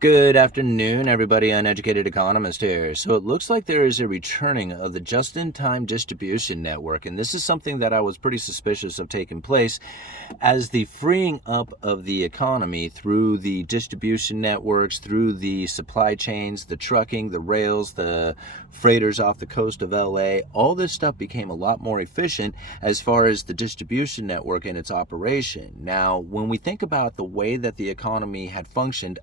Good afternoon, everybody. Uneducated Economist here. So it looks like there is a returning of the just-in-time distribution network, and this is something that I was pretty suspicious of taking place as the freeing up of the economy through the distribution networks, through the supply chains, the trucking, the rails, the freighters off the coast of LA. All this stuff became a lot more efficient as far as the distribution network and its operation. Now, when we think about the way that the economy had functioned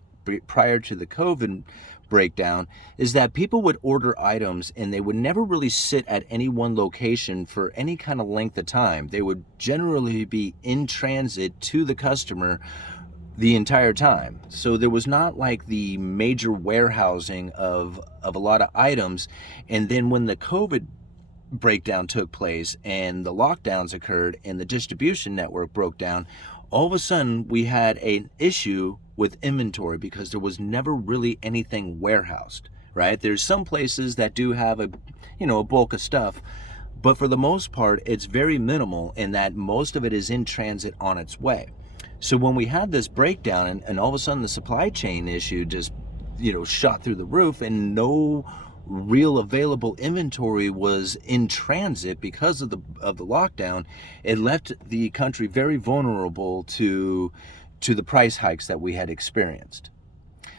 prior to the COVID breakdown, is that people would order items and they would never really sit at any one location for any kind of length of time. They would generally be in transit to the customer the entire time. So there was not like the major warehousing of a lot of items. And then when the COVID breakdown took place and the lockdowns occurred and the distribution network broke down, all of a sudden we had an issue with inventory because there was never really anything warehoused, right? There's some places that do have a bulk of stuff, but for the most part, it's very minimal in that most of it is in transit on its way. So when we had this breakdown and all of a sudden the supply chain issue just, shot through the roof and no real available inventory was in transit because of the lockdown, it left the country very vulnerable to the price hikes that we had experienced.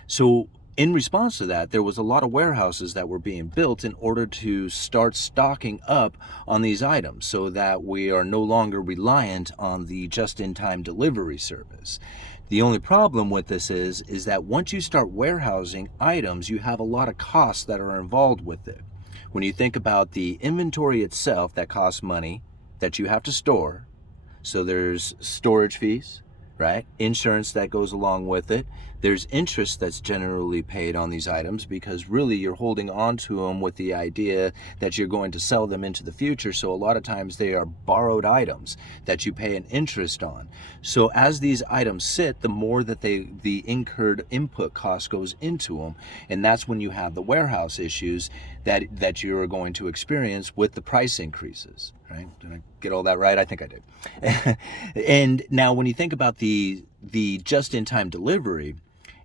So in response to that, there was a lot of warehouses that were being built in order to start stocking up on these items so that we are no longer reliant on the just-in-time delivery service. The only problem with this is that once you start warehousing items, you have a lot of costs that are involved with it. When you think about the inventory itself, that costs money that you have to store. So there's storage fees, right? Insurance that goes along with it. There's interest that's generally paid on these items because really you're holding on to them with the idea that you're going to sell them into the future. So a lot of times they are borrowed items that you pay an interest on. So as these items sit, the more that the incurred input cost goes into them. And that's when you have the warehouse issues that you're going to experience with the price increases, right? Did I get all that right? I think I did. And now when you think about the just-in-time delivery,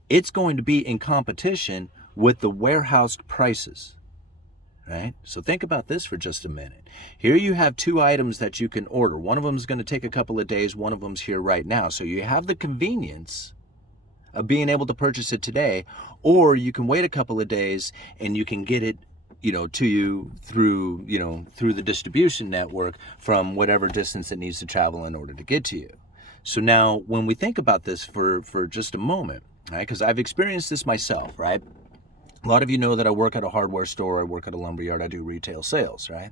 it's going to be in competition with the warehoused prices, right? So think about this for just a minute. Here you have two items that you can order. One of them is going to take a couple of days. One of them's here right now. So you have the convenience of being able to purchase it today, or you can wait a couple of days and you can get it to you through the distribution network from whatever distance it needs to travel in order to get to you. So now when we think about this for just a moment, right, because I've experienced this myself, right? A lot of you know that I work at a hardware store, I work at a lumberyard, I do retail sales, right?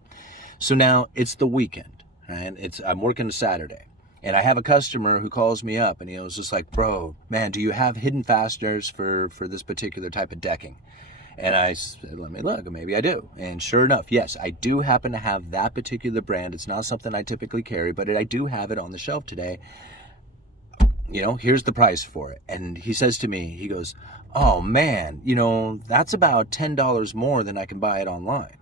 So now it's the weekend, right? I'm working a Saturday. And I have a customer who calls me up and he was just like, bro, man, do you have hidden fasteners for this particular type of decking? And I said, let me look, maybe I do. And sure enough, yes, I do happen to have that particular brand. It's not something I typically carry, but I do have it on the shelf today. Here's the price for it. And he says to me, he goes, oh man, that's about $10 more than I can buy it online.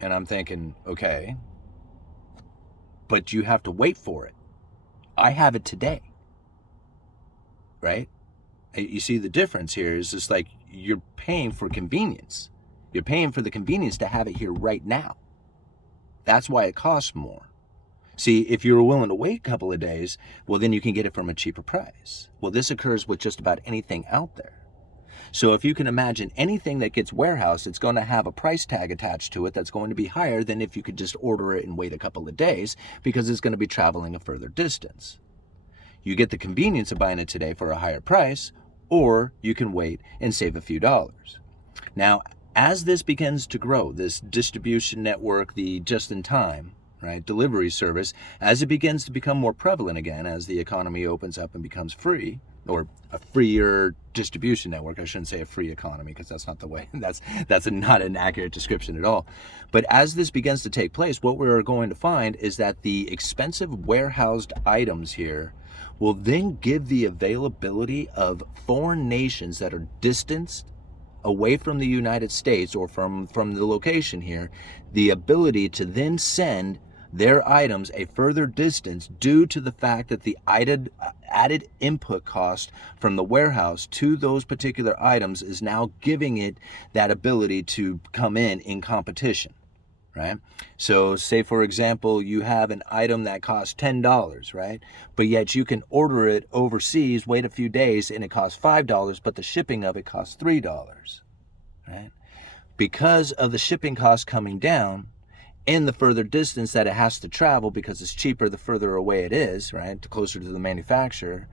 And I'm thinking, okay, but you have to wait for it. I have it today, right? You see the difference here is just like you're paying for convenience. You're paying for the convenience to have it here right now. That's why it costs more. See, if you're willing to wait a couple of days, well, then you can get it from a cheaper price. Well, this occurs with just about anything out there. So if you can imagine anything that gets warehoused, it's going to have a price tag attached to it that's going to be higher than if you could just order it and wait a couple of days because it's going to be traveling a further distance. You get the convenience of buying it today for a higher price, or you can wait and save a few dollars. Now, as this begins to grow, this distribution network, the just-in-time, right, delivery service, as it begins to become more prevalent again, as the economy opens up and becomes free, or a freer distribution network, I shouldn't say a free economy because that's not the way, that's not an accurate description at all. But as this begins to take place, what we're going to find is that the expensive warehoused items here will then give the availability of foreign nations that are distanced away from the United States or from the location here, the ability to then send their items a further distance due to the fact that the added input cost from the warehouse to those particular items is now giving it that ability to come in competition, right? So say, for example, you have an item that costs $10, right? But yet you can order it overseas, wait a few days, and it costs $5, but the shipping of it costs $3, right? Because of the shipping costs coming down and the further distance that it has to travel, because it's cheaper the further away it is, right, the closer to the manufacturer,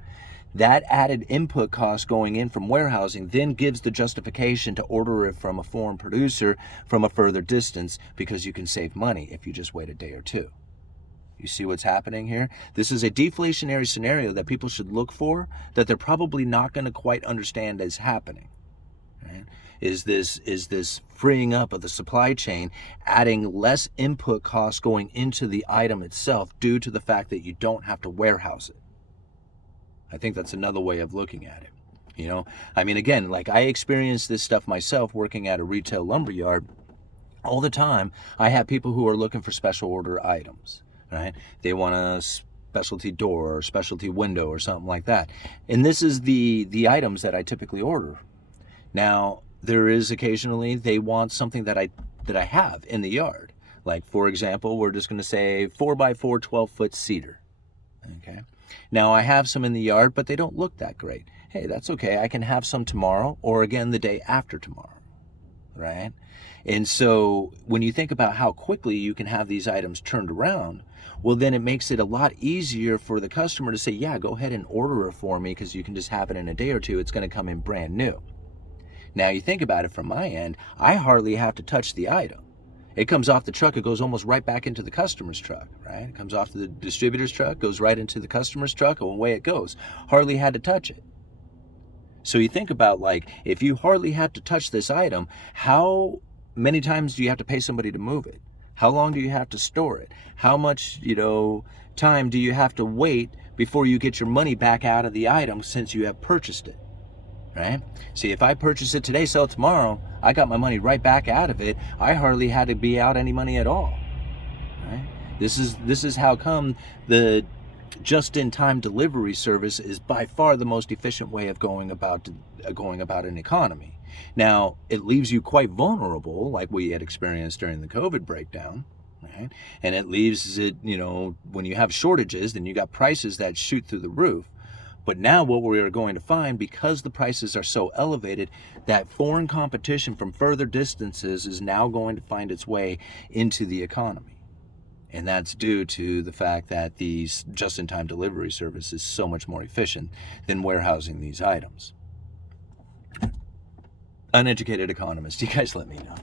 that added input cost going in from warehousing then gives the justification to order it from a foreign producer from a further distance, because you can save money if you just wait a day or two. You see what's happening here? This is a deflationary scenario that people should look for, that they're probably not going to quite understand is happening. Right? Is this freeing up of the supply chain, adding less input costs going into the item itself due to the fact that you don't have to warehouse it? I think that's another way of looking at it. I mean, again, like I experienced this stuff myself working at a retail lumber yard all the time. I have people who are looking for special order items, right? They want a specialty door or specialty window or something like that. And this is the items that I typically order. Now, there is occasionally they want something that I have in the yard. Like, for example, we're just going to say 4x4 12-foot cedar. Okay. Now, I have some in the yard, but they don't look that great. Hey, that's okay. I can have some tomorrow, or again the day after tomorrow, right? And so when you think about how quickly you can have these items turned around, well, then it makes it a lot easier for the customer to say, yeah, go ahead and order it for me, because you can just have it in a day or two. It's going to come in brand new. Now, you think about it from my end, I hardly have to touch the item. It comes off the truck, it goes almost right back into the customer's truck, right? It comes off the distributor's truck, goes right into the customer's truck, and away it goes. Hardly had to touch it. So you think about, like, if you hardly have to touch this item, how many times do you have to pay somebody to move it? How long do you have to store it? How much, time do you have to wait before you get your money back out of the item since you have purchased it? Right? See, if I purchase it today, sell it tomorrow, I got my money right back out of it. I hardly had to be out any money at all. Right? This is how come the just-in-time delivery service is by far the most efficient way of going about an economy. Now, it leaves you quite vulnerable, like we had experienced during the COVID breakdown. Right? And it leaves it, when you have shortages, then you got prices that shoot through the roof. But now what we are going to find, because the prices are so elevated, that foreign competition from further distances is now going to find its way into the economy. And that's due to the fact that these just-in-time delivery service is so much more efficient than warehousing these items. Uneducated Economist, you guys let me know.